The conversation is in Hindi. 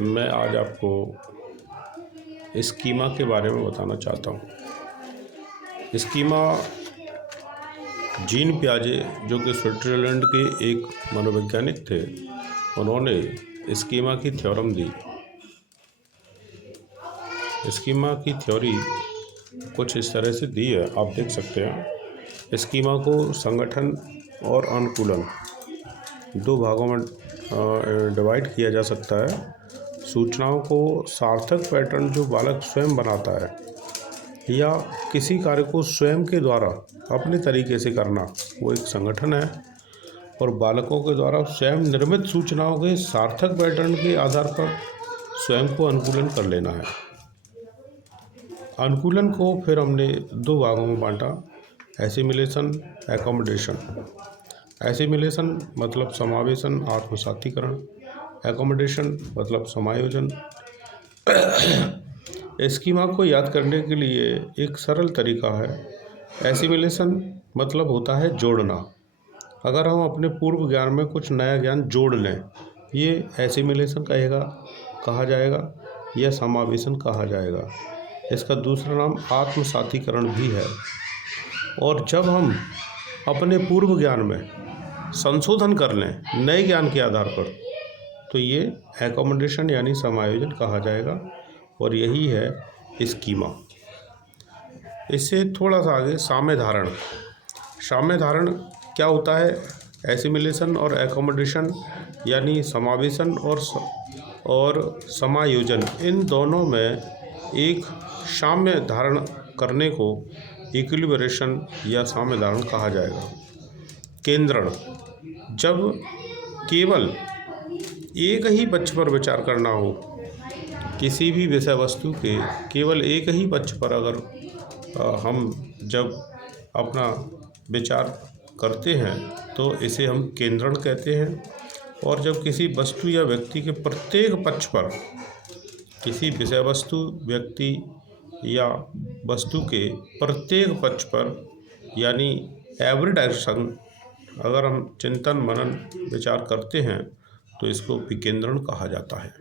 मैं आज आपको स्कीमा के बारे में बताना चाहता हूँ। स्कीमा जीन पियाजे, जो कि स्विट्ज़रलैंड के एक मनोवैज्ञानिक थे, उन्होंने स्कीमा की थ्योरम दी। स्कीमा की थ्योरी कुछ इस तरह से दी है, आप देख सकते हैं। स्कीमा को संगठन और अनुकूलन दो भागों में डिवाइड किया जा सकता है। सूचनाओं को सार्थक पैटर्न जो बालक स्वयं बनाता है या किसी कार्य को स्वयं के द्वारा अपने तरीके से करना, वो एक संगठन है। और बालकों के द्वारा स्वयं निर्मित सूचनाओं के सार्थक पैटर्न के आधार पर स्वयं को अनुकूलन कर लेना है। अनुकूलन को फिर हमने दो भागों में बांटा, एसिमिलेशन, एकोमोडेशन। एसिमिलेशन मतलब समावेशन, आत्मसातीकरण। एकोमोडेशन मतलब समायोजन। स्कीमा को याद करने के लिए एक सरल तरीका है। एसिमिलेशन मतलब होता है जोड़ना। अगर हम अपने पूर्व ज्ञान में कुछ नया ज्ञान जोड़ लें, ये एसिमिलेशन कहा जाएगा या समावेशन कहा जाएगा। इसका दूसरा नाम आत्मसातीकरण भी है। और जब हम अपने पूर्व ज्ञान में संशोधन कर लें नए ज्ञान के आधार पर, तो ये एकोमोडेशन यानी समायोजन कहा जाएगा। और यही है स्कीमा। इससे थोड़ा सा आगे साम्य धारण। साम्य धारण क्या होता है? एसिमिलेशन और एकोमोडेशन यानी समावेशन और समायोजन, इन दोनों में एक साम्य धारण करने को इक्विलिब्रेशन या साम्य धारण कहा जाएगा। केंद्रण, जब केवल एक ही पक्ष पर विचार करना हो, किसी भी विषय वस्तु के केवल एक ही पक्ष पर अगर हम जब अपना विचार करते हैं तो इसे हम केंद्रण कहते हैं। और जब किसी वस्तु या व्यक्ति के प्रत्येक पक्ष पर, किसी विषय वस्तु, व्यक्ति या वस्तु के प्रत्येक पक्ष पर यानी एवरी डायरेक्शन अगर हम चिंतन मनन विचार करते हैं तो इसको विकेंद्रण कहा जाता है।